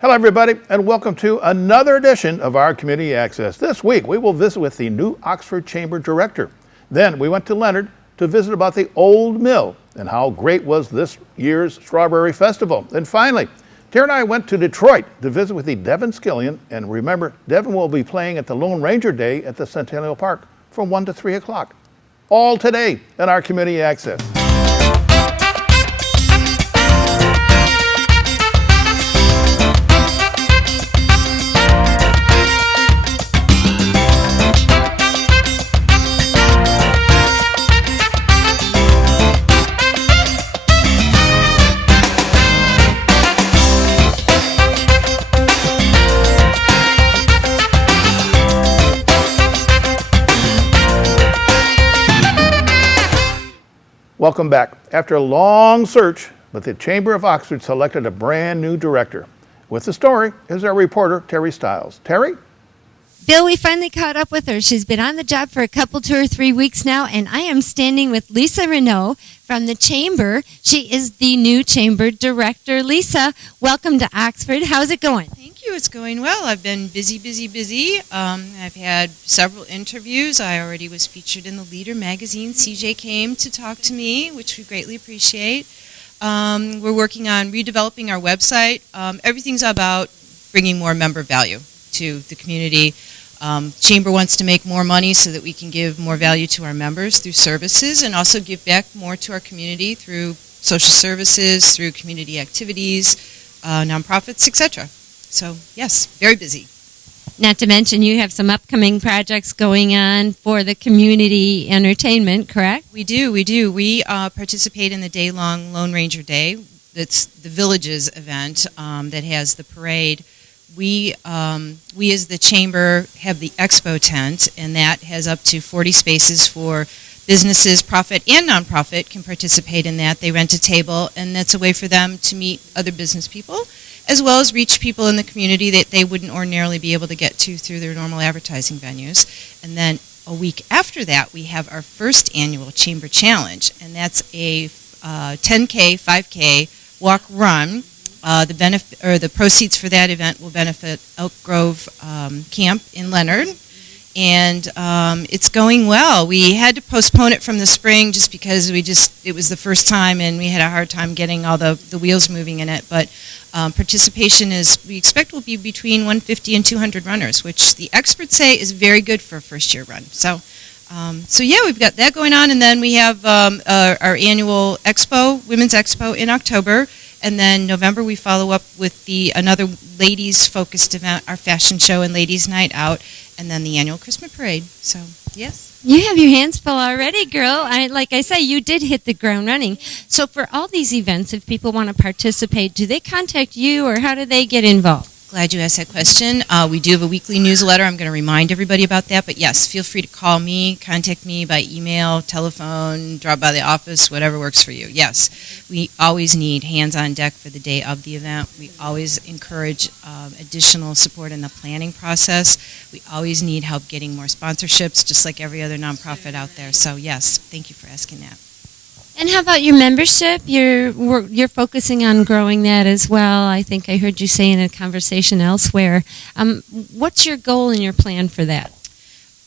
Hello, everybody, and welcome to another edition of our Community Access. This week, we will visit with the new Oxford Chamber Director. Then we went to Leonard to visit about the old mill and how great was this year's Strawberry Festival. And finally, Teri and I went to Detroit to visit with the Devin Scillian. And remember, Devin will be playing at the Lone Ranger Day at the Centennial Park from 1 to 3 o'clock. All today in our Community Access. Welcome back. After a long search, but the Chamber of Oxford selected a brand new director. With the story is our reporter, Teri Stiles. Teri? Bill, we finally caught up with her. She's been on the job for a couple, 2 or 3 weeks now, and I am standing with Lisa Renault from the Chamber. She is the new Chamber Director. Lisa, welcome to Oxford. How's it going? Thank you. It's going well. I've been busy. I've had several interviews. I already was featured in the Leader magazine. CJ came to talk to me, which we greatly appreciate. We're working on redeveloping our website. Everything's about bringing more member value to the community. Chamber wants to make more money so that we can give more value to our members through services and also give back more to our community through social services, through community activities, nonprofits, etc. So, yes, very busy. Not to mention you have some upcoming projects going on for the community entertainment, correct? We do. We participate in the day-long Lone Ranger Day. It's the Villages event that has the parade. We as the Chamber have the Expo tent, and that has up to 40 spaces for businesses, profit and nonprofit can participate in that. They rent a table, and that's a way for them to meet other business people, as well as reach people in the community that they wouldn't ordinarily be able to get to through their normal advertising venues. And then a week after that, we have our first annual Chamber Challenge, and that's a 10K, 5K walk-run. The proceeds for that event will benefit Elk Grove Camp in Leonard, and it's going well. We had to postpone it from the spring just because it was the first time, and we had a hard time getting all the wheels moving in it. But participation we expect will be between 150 and 200 runners, which the experts say is very good for a first-year run. So yeah, we've got that going on, and then we have our annual expo, Women's Expo, in October. And then November we follow up with another ladies-focused event, our fashion show and ladies' night out, and then the annual Christmas parade. So, yes. You have your hands full already, girl. Like I say, you did hit the ground running. So for all these events, if people want to participate, do they contact you, or how do they get involved? Glad you asked that question. We do have a weekly newsletter. I'm going to remind everybody about that. But yes, feel free to call me, contact me by email, telephone, drop by the office, whatever works for you. Yes, we always need hands on deck for the day of the event. We always encourage additional support in the planning process. We always need help getting more sponsorships, just like every other nonprofit out there. So yes, thank you for asking that. And how about your membership? You're focusing on growing that as well. I think I heard you say in a conversation elsewhere. What's your goal and your plan for that?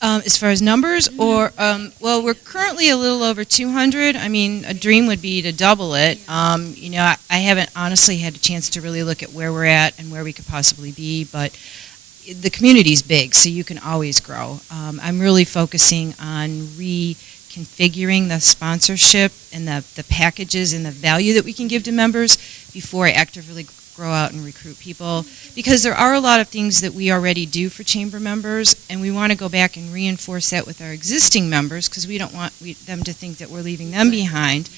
As far as numbers, or well, we're currently a little over 200. I mean, a dream would be to double it. I haven't honestly had a chance to really look at where we're at and where we could possibly be, but the community's big, so you can always grow. I'm really focusing on reconfiguring the sponsorship and the packages and the value that we can give to members before I actively grow out and recruit people, because there are a lot of things that we already do for Chamber members, and we want to go back and reinforce that with our existing members, because we don't want them to think that we're leaving them behind,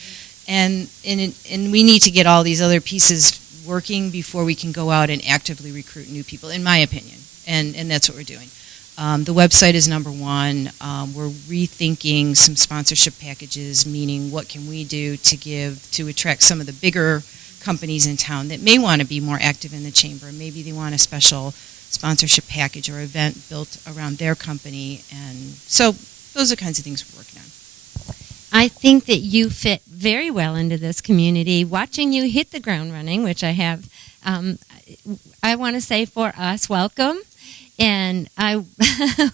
and we need to get all these other pieces working before we can go out and actively recruit new people, in my opinion, and that's what we're doing. The website is number one. We're rethinking some sponsorship packages, meaning what can we do to attract some of the bigger companies in town that may want to be more active in the Chamber. Maybe they want a special sponsorship package or event built around their company. And so those are kinds of things we're working on. I think that you fit very well into this community. Watching you hit the ground running, which I have, I want to say for us, welcome. And I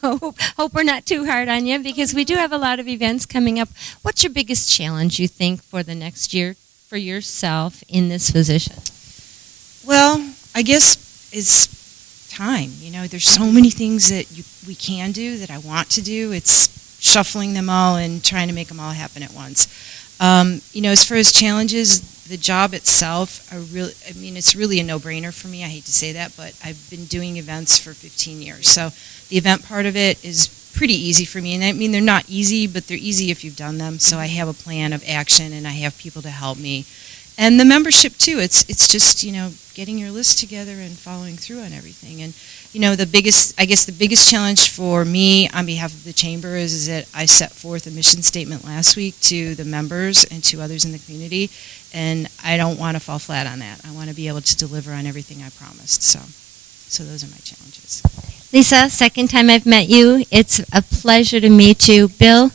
hope we're not too hard on you because we do have a lot of events coming up. What's your biggest challenge, you think, for the next year for yourself in this position? Well, I guess it's time. You know, there's so many things that we can do that I want to do. It's shuffling them all and trying to make them all happen at once. You know, as far as challenges, the job itself, it's really a no-brainer for me. I hate to say that, but I've been doing events for 15 years. So the event part of it is pretty easy for me. And I mean, they're not easy, but they're easy if you've done them. So I have a plan of action, and I have people to help me. And the membership, too. It's just, you know, getting your list together and following through on everything. And, you know, the biggest challenge for me on behalf of the Chamber is that I set forth a mission statement last week to the members and to others in the community. And I don't want to fall flat on that. I want to be able to deliver on everything I promised. So those are my challenges. Lisa, second time I've met you. It's a pleasure to meet you. Bill,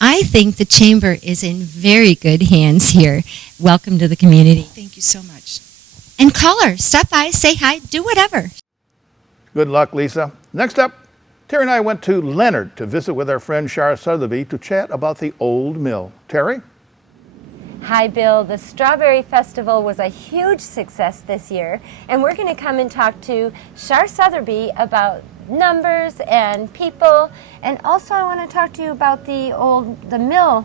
I think the Chamber is in very good hands here. Welcome to the community. Thank you so much. And caller, stop by, say hi, do whatever. Good luck, Lisa. Next up, Teri and I went to Leonard to visit with our friend Shar Sotheby to chat about the old mill. Teri? Hi, Bill. The Strawberry Festival was a huge success this year, and we're going to come and talk to Shar Sotheby about numbers and people, and also I want to talk to you about the mill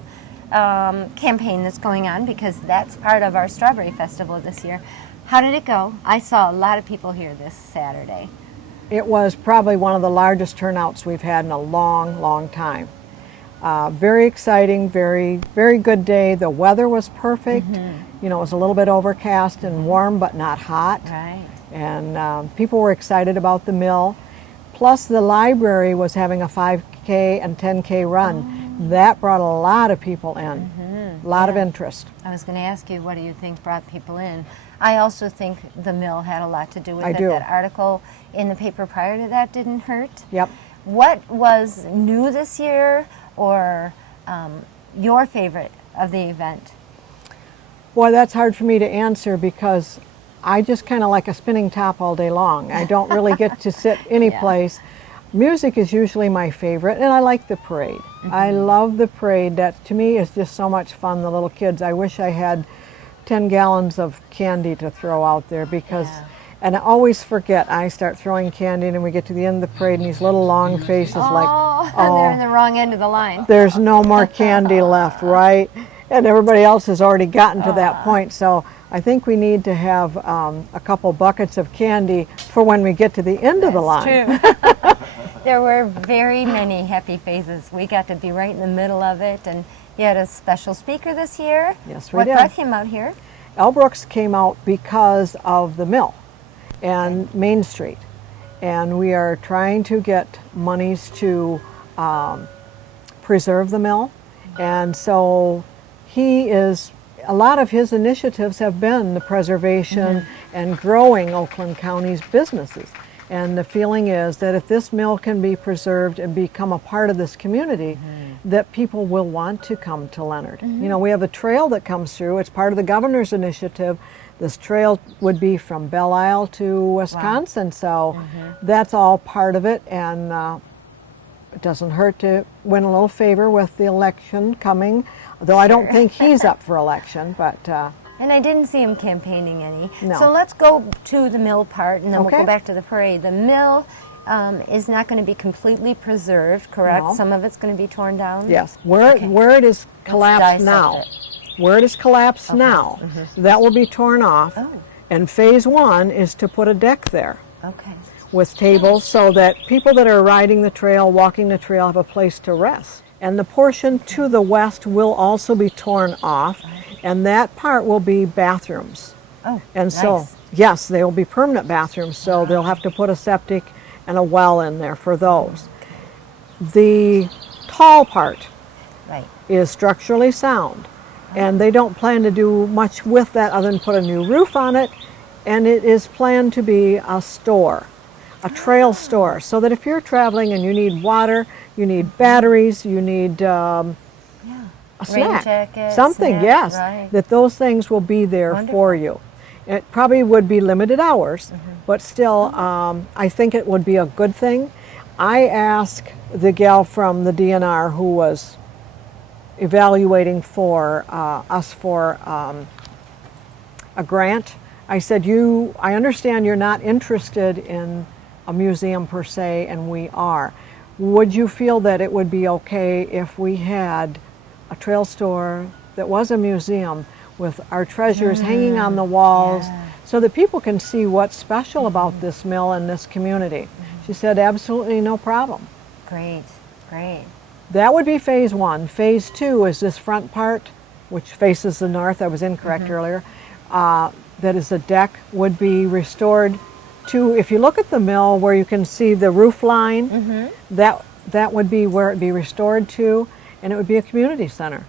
campaign that's going on, because that's part of our Strawberry Festival this year. How did it go? I saw a lot of people here this Saturday. It was probably one of the largest turnouts we've had in a long, long time. Very exciting, very, very good day. The weather was perfect. You know, it was a little bit overcast and warm, but not hot. Right. And people were excited about the mill. Plus, the library was having a 5K and 10K run. That brought a lot of people in, a lot of interest. I was going to ask you, what do you think brought people in? I also think the mill had a lot to do with it. That article in the paper prior to that didn't hurt. Yep. What was new this year, or your favorite of the event? Boy, that's hard for me to answer because I just kind of like a spinning top all day long. I don't really get to sit any place. Music is usually my favorite, and I like the parade. I love the parade. That to me is just so much fun, the little kids. I wish I had 10 gallons of candy to throw out there because, and I always forget, I start throwing candy and we get to the end of the parade and these little long faces They're in the wrong end of the line. There's no more candy left, right? And everybody else has already gotten to that point. So I think we need to have a couple buckets of candy for when we get to the end of the line. True. There were very many happy faces. We got to be right in the middle of it, and you had a special speaker this year. Yes, we What did. brought him out here? Al Brooks came out because of the mill and Main Street. And we are trying to get monies to preserve the mill. And so a lot of his initiatives have been the preservation and growing Oakland County's businesses. And the feeling is that if this mill can be preserved and become a part of this community, that people will want to come to Leonard. You know, we have a trail that comes through. It's part of the governor's initiative. This trail would be from Belle Isle to Wisconsin, so that's all part of it. And it doesn't hurt to win a little favor with the election coming, though I don't think he's up for election, but... And I didn't see him campaigning any. No. So let's go to the mill part, and then we'll go back to the parade. The mill is not going to be completely preserved, correct? No. Some of it's going to be torn down? Yes. Where it is collapsed now, where it is collapsed now, that will be torn off. And phase one is to put a deck there with tables so that people that are riding the trail, walking the trail, have a place to rest. And the portion to the west will also be torn off, and that part will be bathrooms. And so, yes, they will be permanent bathrooms, so they'll have to put a septic and a well in there for those. The tall part is structurally sound, and they don't plan to do much with that other than put a new roof on it, and it is planned to be a store, a trail store, so that if you're traveling and you need water, you need batteries, you need a snack, jacket, something, snack, yes, right. that those things will be there for you. It probably would be limited hours, but still, I think it would be a good thing. I asked the gal from the DNR who was evaluating for us for a grant. I said, I understand you're not interested in a museum per se, and we are. Would you feel that it would be okay if we had a trail store that was a museum with our treasures hanging on the walls so that people can see what's special about this mill and this community? She said, absolutely no problem. Great, great. That would be phase one. Phase two is this front part, which faces the north. I was incorrect earlier. That is the deck, would be restored to, if you look at the mill where you can see the roof line, that would be where it'd be restored to, and it would be a community center.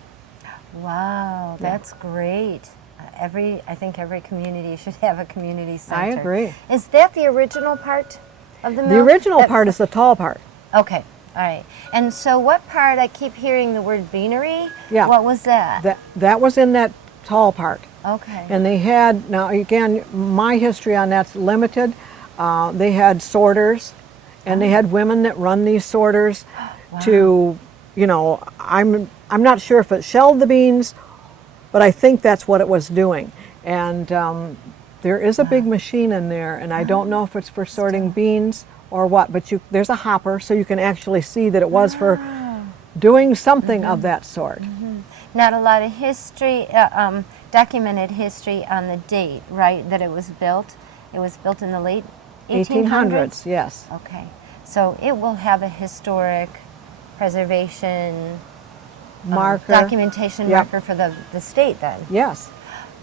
Wow, that's great. I think every community should have a community center. I agree. Is that the original part of the mill? The original part is the tall part. Okay, all right. And so what part, I keep hearing the word beanery. Yeah. What was that? That was in that tall part. Okay. And they had, now again, my history on that's limited. They had sorters, and they had women that run these sorters to, I'm not sure if it shelled the beans, but I think that's what it was doing. And there is a big machine in there, and I don't know if it's for sorting beans or what, but there's a hopper, so you can actually see that it was for doing something of that sort. Not a lot of history, documented history on the date, right, that it was built. It was built in the late 1800s? Yes. Okay. So it will have a historic preservation Marker. documentation Yep. marker for the state then. Yes.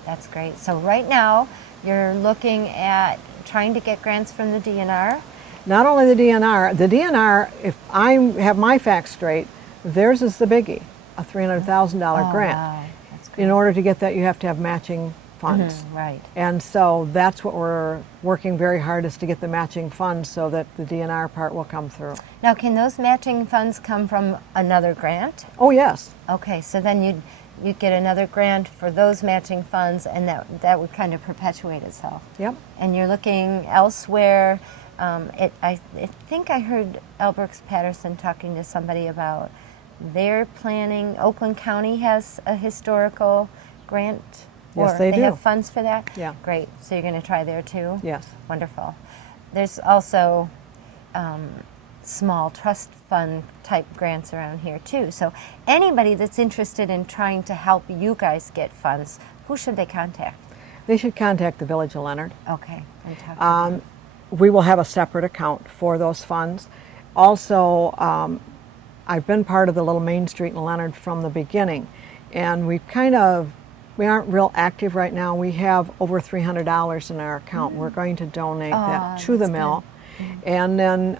That's great. So right now you're looking at trying to get grants from the DNR. Not only the DNR, if I have my facts straight, theirs is the biggie, a $300,000 grant. Wow. That's great. In order to get that, you have to have matching funds. Right. And so that's what we're working very hard is to get the matching funds so that the DNR part will come through. Now, can those matching funds come from another grant? Oh, yes. Okay, so then you'd get another grant for those matching funds, and that would kind of perpetuate itself. Yep. And you're looking elsewhere. I think I heard L. Brooks Patterson talking to somebody about their planning. Oakland County has a historical grant. Yes, or they do. have funds for that? Yeah. Great. So you're going to try there too? Yes. Wonderful. There's also small trust fund type grants around here too. So anybody that's interested in trying to help you guys get funds, who should they contact? They should contact the Village of Leonard. Okay. And talk to them. We will have a separate account for those funds. Also, I've been part of the Little Main Street in Leonard from the beginning, and we aren't real active right now. We have over $300 in our account. We're going to donate that to the mill. And then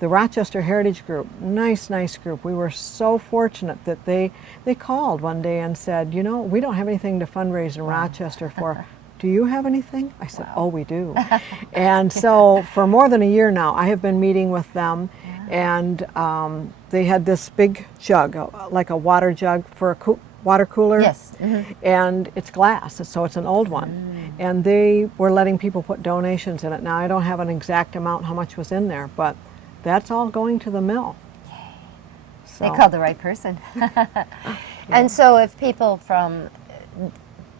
the Rochester Heritage Group, nice group. We were so fortunate that they called one day and said, we don't have anything to fundraise in Rochester for. Do you have anything? I said, oh, we do. And so for more than a year now, I have been meeting with them, and they had this big jug, like a water jug for a water cooler. Yes. And it's glass, so it's an old one. And they were letting people put donations in it. Now, I don't have an exact amount how much was in there, but that's all going to the mill. Yay. So. They called the right person. And so if people from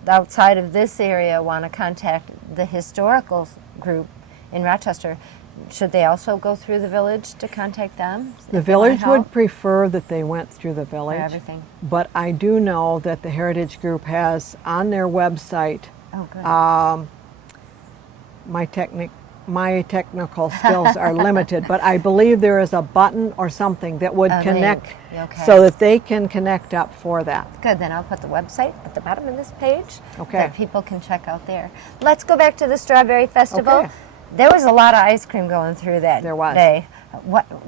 outside of this area want to contact the historical group in Rochester, should they also go through the village to contact them? The village would prefer that they went through the village. For everything. But I do know that the Heritage Group has on their website, Oh, good. my technical skills are limited, but I believe there is a button or something that would connect so that they can connect up for that. Good, then I'll put the website at the bottom of this page Okay. that people can check out there. Let's go back to the Strawberry Festival. Okay. There was a lot of ice cream going through that There was. day.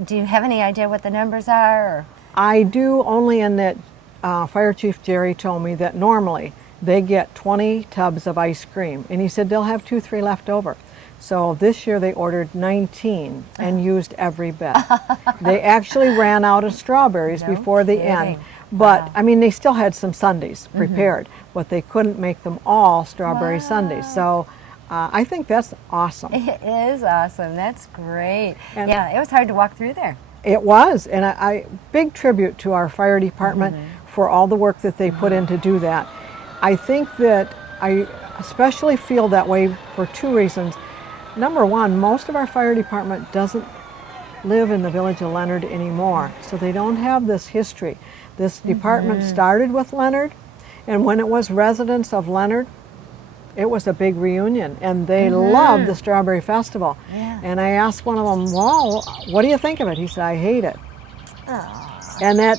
Do you have any idea what the numbers are? Or? I do, only in that Fire Chief Jerry told me that normally they get 20 tubs of ice cream, and he said they'll have 2-3 left over. So this year they ordered 19 and used every bit. They actually ran out of strawberries No before the kidding. end. But, Wow. I mean, they still had some sundaes prepared, but they couldn't make them all strawberry sundaes. So I think that's awesome. It is awesome. That's great. And- yeah, it was hard to walk through there. It was, and I big tribute to our fire department for all the work that they put in to do that. I think that I especially feel that way for two reasons. Number one, most of our fire department doesn't live in the village of Leonard anymore, so they don't have this history. This department started with Leonard, and when it was residents of Leonard, it was a big reunion, and they loved the Strawberry Festival. Yeah. And I asked one of them, well, what do you think of it? He said, I hate it. And that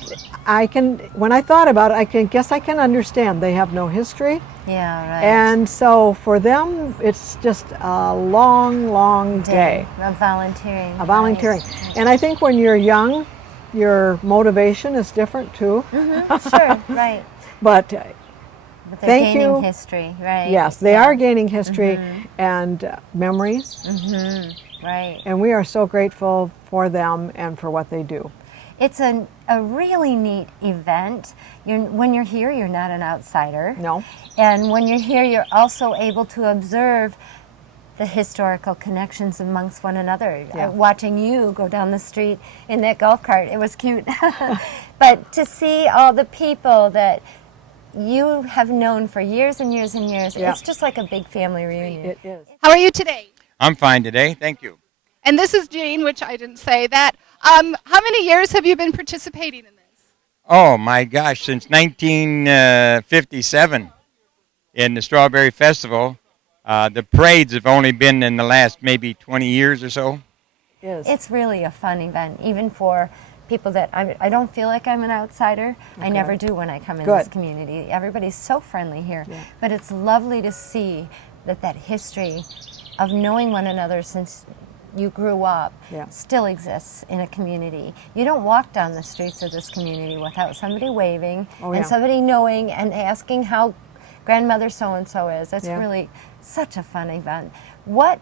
when I thought about it, guess I can understand. They have no history. Yeah, right. And so for them, it's just a long, long day. Of volunteering. Of volunteering. Right. And I think when you're young, your motivation is different too. Sure, right. But But they're Thank gaining you. history, right? yes, they are gaining history and memories. Right. And we are so grateful for them and for what they do. It's a really neat event. When you're here, you're not an outsider. No. And when you're here, you're also able to observe the historical connections amongst one another. Yeah. Watching you go down the street in that golf cart, it was cute. But to see all the people that you have known for years and years and years, Yeah. it's just like a big family reunion. It is. How are you today? I'm fine today, thank you. And this is Jean, which I didn't say that. How many years have you been participating in this? Oh my gosh, since 1957 in the Strawberry Festival. The parades have only been in the last maybe 20 years or so. It's really a fun event, even for people that I don't feel like I'm an outsider. I never do when I come in this Good. community. Everybody's so friendly here. Yeah. But it's lovely to see that history of knowing one another since you grew up Yeah. still exists in a community. You don't walk down the streets of this community without somebody waving Oh, and yeah. somebody knowing and asking how grandmother so-and-so is. That's Yeah. really such a fun event. What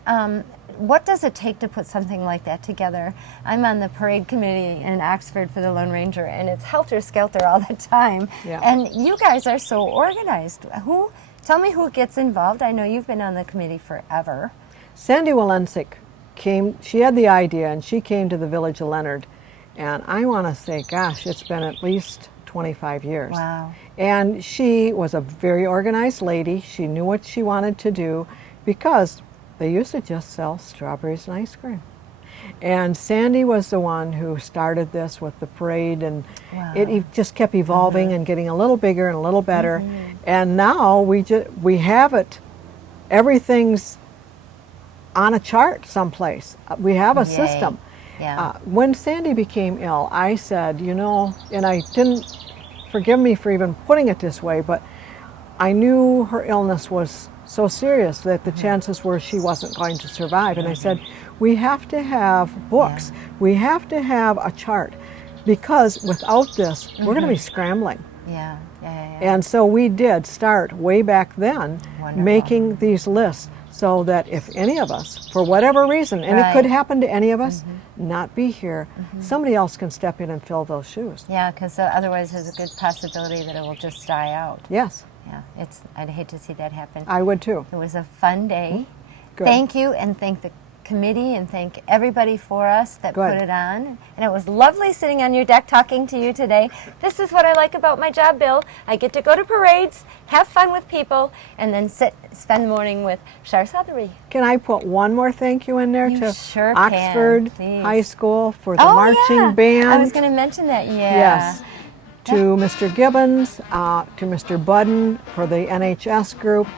does it take to put something like that together? I'm on the parade committee in Oxford for the Lone Ranger, and it's helter-skelter all the time. Yeah. And you guys are so organized. Tell me who gets involved. I know you've been on the committee forever. Sandy Walensik came, she had the idea and she came to the village of Leonard. And I want to say, gosh, it's been at least 25 years. Wow. And she was a very organized lady. She knew what she wanted to do because they used to just sell strawberries and ice cream. And Sandy was the one who started this with the parade, and Wow. it just kept evolving and getting a little bigger and a little better. And now we have it. Everything's on a chart someplace. We have a Yay. system. Yeah. When Sandy became ill, I said, and I didn't, forgive me for even putting it this way, but I knew her illness was so serious that the chances were she wasn't going to survive. And I said, we have to have books. We have to have a chart, because without this, we're going to be scrambling. Yeah. And so we did start way back then Wonderful. making these lists so that if any of us, for whatever reason, and it could Right. happen to any of us, not be here, somebody else can step in and fill those shoes. Yeah, because otherwise there's a good possibility that it will just die out. Yes, Yeah, I'd hate to see that happen. I would too. It was a fun day. Good. Thank you, and thank the committee, and thank everybody for us that Good. put it on. And it was lovely sitting on your deck talking to you today. This is what I like about my job, Bill. I get to go to parades, have fun with people, and then spend the morning with Shar Sothery. Can I put one more thank you in there You to sure can, Oxford please. High School for the marching band? I was going to mention that, yeah. Yes. To Mr. Gibbons, to Mr. Budden for the NHS group.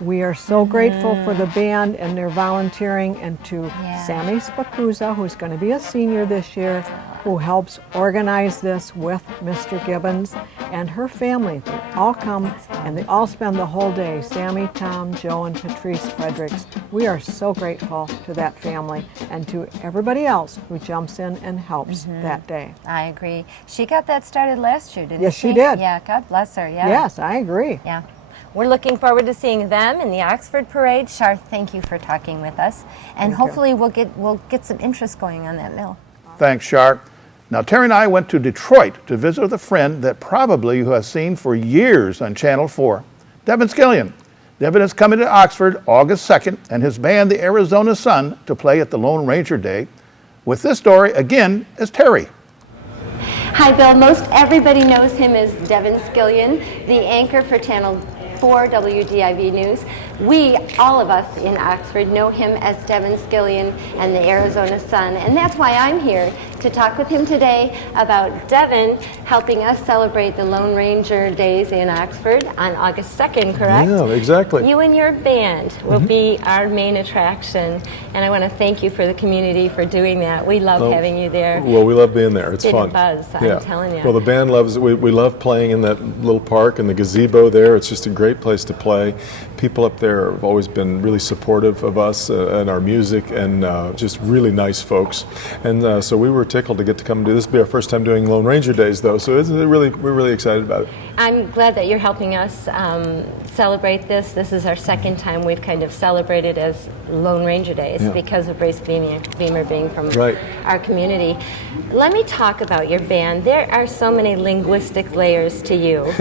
We are so grateful for the band and their volunteering, and to Yeah. Sammy Spacuzza, who's going to be a senior this year, who helps organize this with Mr. Gibbons and her family. They all come and they all spend the whole day. Sammy, Tom, Joe, and Patrice Fredericks. We are so grateful to that family and to everybody else who jumps in and helps that day. I agree. She got that started last year, didn't she? Yes, she did. Yeah, God bless her. Yeah. Yes, I agree. Yeah. We're looking forward to seeing them in the Oxford Parade. Shar, thank you for talking with us. And Thank you. hopefully we'll get some interest going on that mill. Thanks, Shar. Now, Teri and I went to Detroit to visit with a friend that probably you have seen for years on Channel 4, Devin Scillian. Devin is coming to Oxford August 2nd and his band, the Arizona Sun, to play at the Lone Ranger Day. With this story, again, is Teri. Hi, Bill. Most everybody knows him as Devin Scillian, the anchor for Channel 4 WDIV News. We, all of us in Oxford, know him as Devin Scillian and the Arizona Sun, and that's why I'm here to talk with him today about Devin helping us celebrate the Lone Ranger Days in Oxford on August 2nd, correct? Yeah, exactly. You and your band will be our main attraction, and I want to thank you for the community for doing that. We love having you there. Well, we love being there. It's fun. A buzz, I'm telling you. Well, the band loves it. We love playing in that little park and the gazebo there. It's just a great place to play. People up there have always been really supportive of us and our music, and just really nice folks. And so we were tickled to get to come and do this. Will be our first time doing Lone Ranger Days, though. So we're really excited about it. I'm glad that you're helping us celebrate this. This is our second time we've kind of celebrated as Lone Ranger Days because of Brace Beamer being from our community. Let me talk about your band. There are so many linguistic layers to you.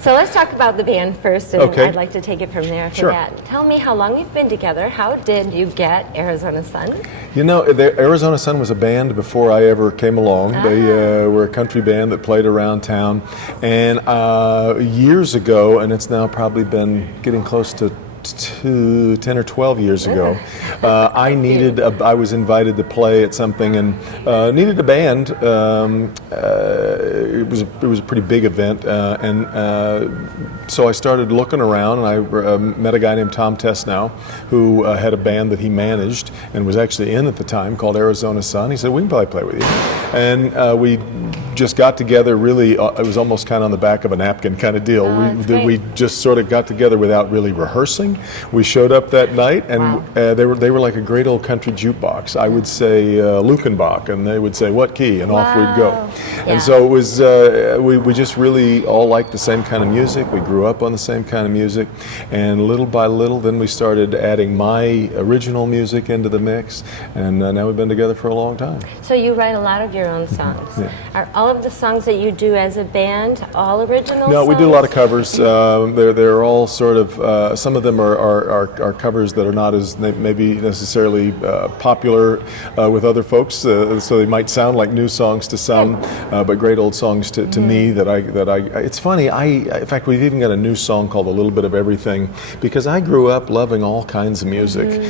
So let's talk about the band first, and I'd like to take it from there after that. Tell me how long you've been together. How did you get Arizona Sun? You know, the Arizona Sun was a band before I ever came along. They were a country band that played around town. And years ago, and it's now probably been getting close to 10 or 12 years ago, I was invited to play at something and needed a band. It was a pretty big event, and so I started looking around, and I met a guy named Tom Tesnow who had a band that he managed and was actually in at the time called Arizona Sun. He said, "We can probably play with you," and we just got together. Really, it was almost kind of on the back of a napkin kind of deal. We just sort of got together without really rehearsing. We showed up that night, and they were like a great old country jukebox. I would say Lukenbach, and they would say, "What key?" and off we'd go. And so it was. We just really all liked the same kind of music. We grew up on the same kind of music, and little by little, then we started adding my original music into the mix, and now we've been together for a long time. So you write a lot of your own songs. Are all of the songs that you do as a band all original songs? No, we do a lot of covers. They're all sort of, some of them are covers that are not as maybe necessarily popular with other folks, so they might sound like new songs to some, but great old songs to me that I. It's funny, in fact, we've even got a new song called A Little Bit of Everything, because I grew up loving all kinds of music.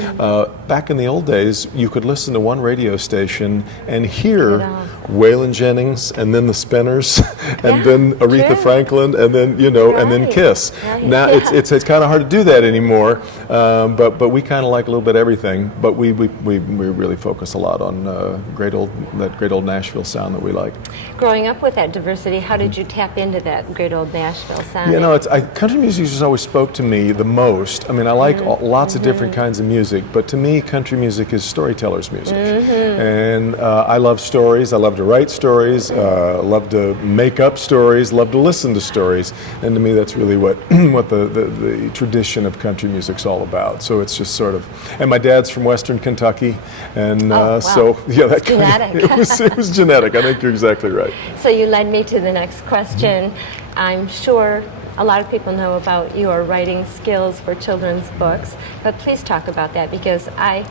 Back in the old days, you could listen to one radio station and hear Waylon Jennings, and then the Spinners, and then Aretha Franklin, and then and then Kiss. Now it's kind of hard to do that anymore, but we kind of like a little bit of everything. But we really focus a lot on that great old Nashville sound that we like. Growing up with that diversity, how did you tap into that great old Nashville sound? You know, country music just always spoke to me the most. I mean, I like lots of different kinds of music, but to me, country music is storytellers' music, and I love stories. I love to write stories. Love to make up stories. Love to listen to stories, and to me, that's really what the tradition of country music's all about. So it's just sort of. And my dad's from Western Kentucky, and so that genetic. It was genetic. I think you're exactly right. So you led me to the next question. I'm sure a lot of people know about your writing skills for children's books, but please talk about that, because I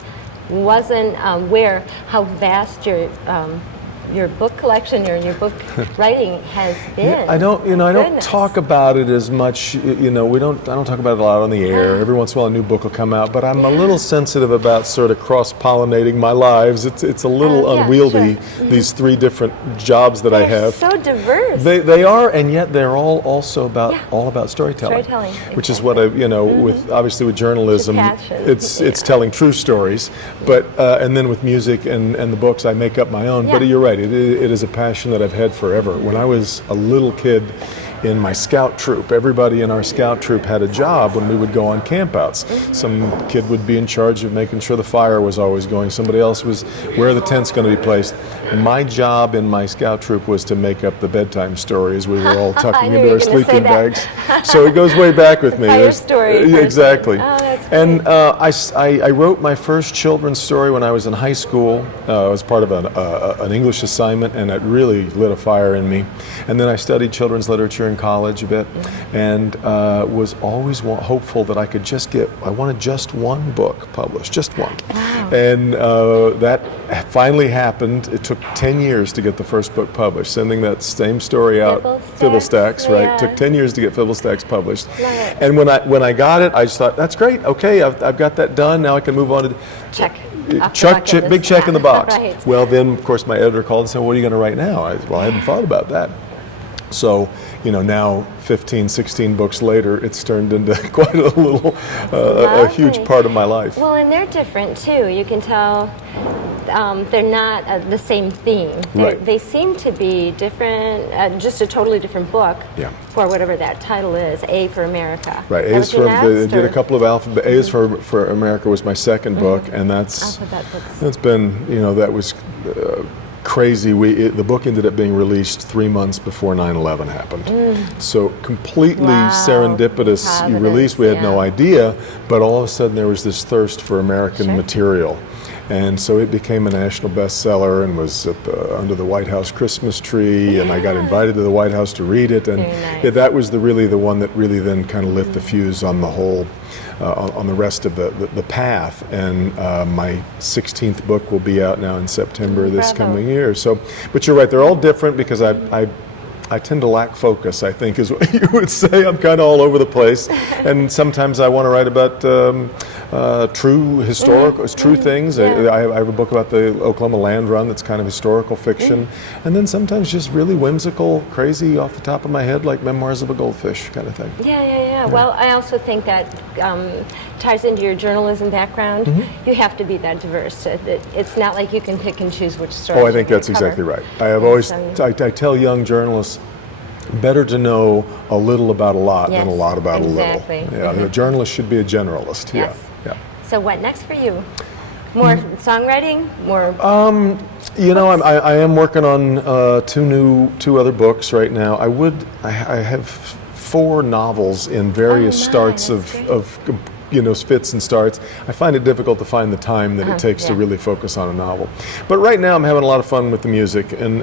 wasn't aware how vast your book collection, your book writing has been. I don't talk about it as much. I don't talk about it a lot on the air. Every once in a while, a new book will come out, but I'm a little sensitive about sort of cross-pollinating my lives. It's a little unwieldy. These three different jobs that I have. So diverse. They are, and yet they're all also about storytelling. Which is what with obviously with journalism, it's telling true stories, but and then with music and the books, I make up my own. But you're right. It is a passion that I've had forever. When I was a little kid in my scout troop, everybody in our scout troop had a job when we would go on campouts. Some kid would be in charge of making sure the fire was always going. Somebody else was where the tent's going to be placed. My job in my scout troop was to make up the bedtime stories. We were all tucking into our sleeping bags. So it goes way back with me. Fire story. Exactly. Oh, that's And I wrote my first children's story when I was in high school. I was part of an English assignment, and it really lit a fire in me. And then I studied children's literature in college a bit, and was always hopeful that I wanted just one book published, just one. Wow. And that finally happened. It took 10 years to get the first book published, sending that same story out. Fibblestacks, right? Yeah. Took 10 years to get Fibblestacks published. Love it. And when I got it, I just thought, that's great. Okay, I've got that done. Now I can move on to Check. Off the bucket list. big check in the box. Right. Well, then of course my editor called and said, "What are you going to write now?" I hadn't thought about that. So, now 15, 16 books later, it's turned into quite a little, a huge part of my life. Well, and they're different too. You can tell they're not the same theme. Right. They seem to be different, just a totally different book Yeah. for whatever that title is, A for America. Right, A That is was your for, next, did a or- couple of alphabet, A is for America was my second book, and Alphabet books. that's been, that was crazy. The book ended up being released 3 months before 9/11 happened. So completely Wow. serendipitous. You Providence, released, we had no yeah. idea, but all of a sudden there was this thirst for American Sure. material. And so it became a national bestseller and was under the White House Christmas tree, and I got invited to the White House to read it, and Very nice. that was really the one that really then kind of lit the fuse on the whole, on the rest of the path. And my 16th book will be out now in September this Bravo. coming year. So, but you're right, they're all different because I tend to lack focus, I think is what you would say. I'm kind of all over the place. And sometimes I want to write about true historical, true things. Yeah. I have a book about the Oklahoma land run that's kind of historical fiction. And then sometimes just really whimsical, crazy off the top of my head, like Memoirs of a Goldfish kind of thing. Yeah. Well, I also think that ties into your journalism background. You have to be that diverse. It's not like you can pick and choose which story. Oh, I think that's exactly right. I have always, I tell young journalists, better to know a little about a lot than a Yes, lot about exactly. a little. Yeah, a journalist should be a generalist. Yes. Yeah. So what next for you? More songwriting? More? I am working on two other books right now. I have 4 novels in various starts that's of fits and starts. I find it difficult to find the time that it takes to yeah. really focus on a novel. But right now I'm having a lot of fun with the music and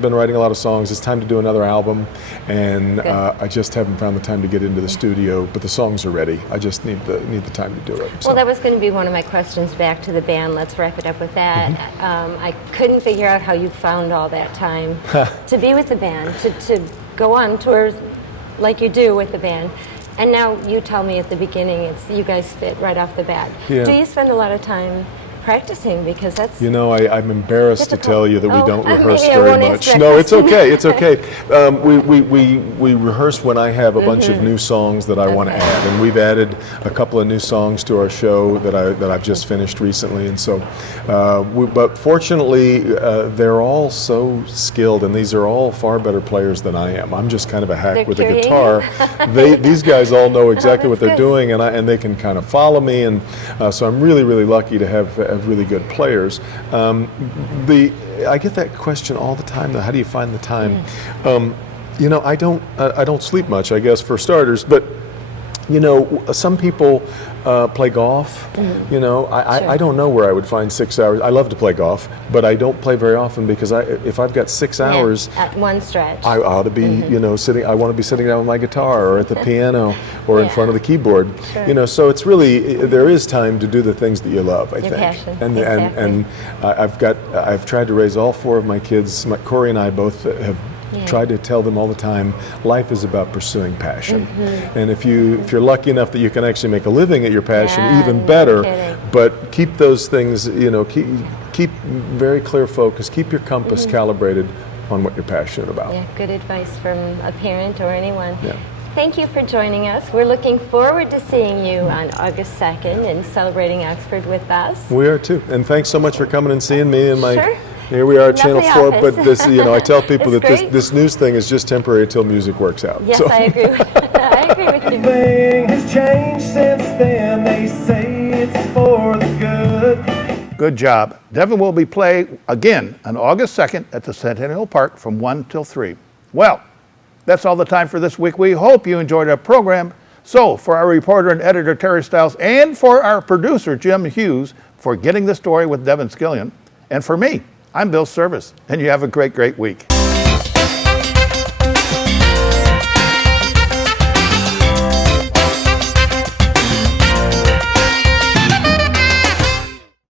been writing a lot of songs. It's time to do another album, and I just haven't found the time to get into the studio, but the songs are ready. I just need the time to do it. So. Well, that was going to be one of my questions back to the band. Let's wrap it up with that. I couldn't figure out how you found all that time to be with the band, to go on tours like you do with the band. And now you tell me at the beginning, you guys fit right off the bat. Yeah. Do you spend a lot of time practicing? Because that's I'm embarrassed to tell you that we don't rehearse maybe I very won't much. answer that No, it's question. okay. It's okay. We rehearse when I have a bunch of new songs that I want to add, and we've added a couple of new songs to our show that I've just finished recently, and so. But fortunately, they're all so skilled, and these are all far better players than I am. I'm just kind of a hack They're with a curating. guitar. These guys all know exactly what that's they're good. doing, and they can kind of follow me, and so I'm really, really lucky to have really good players. I get that question all the time, though. How do you find the time? I don't sleep much, I guess, for starters, but some people play golf. I don't know where I would find 6 hours. I love to play golf, but I don't play very often because if I've got 6 hours, at one stretch. I ought to be, sitting. I want to be sitting down with my guitar or at the piano or in Yeah. front of the keyboard. Sure. So it's really there is time to do the things that you love. I Your think. passion, And exactly. I've tried to raise all 4 of my kids. Corey and I both have. Yeah. Tried to tell them all the time, life is about pursuing passion, and if you're lucky enough that you can actually make a living at your passion, Yeah, even no better. kidding. But keep those things, keep very clear focus, keep your compass calibrated on what you're passionate about. Yeah, good advice from a parent or anyone. Yeah. Thank you for joining us. We're looking forward to seeing you on August 2nd and celebrating Oxford with us. We are too, and thanks so much for coming and seeing me and my. Sure. Here we are at Channel Lovely 4, office. but this, I tell people It's that great. this news thing is just temporary until music works out. Yes, So- I agree with I agree with you. Everything has changed since then. They say it's for the good. Good job. Devin will be playing again on August 2nd at the Centennial Park from 1 till 3. Well, that's all the time for this week. We hope you enjoyed our program. So for our reporter and editor Teri Stiles, and for our producer Jim Hughes for getting the story with Devin Scillian, and for me, I'm Bill Service, and you have a great, great week.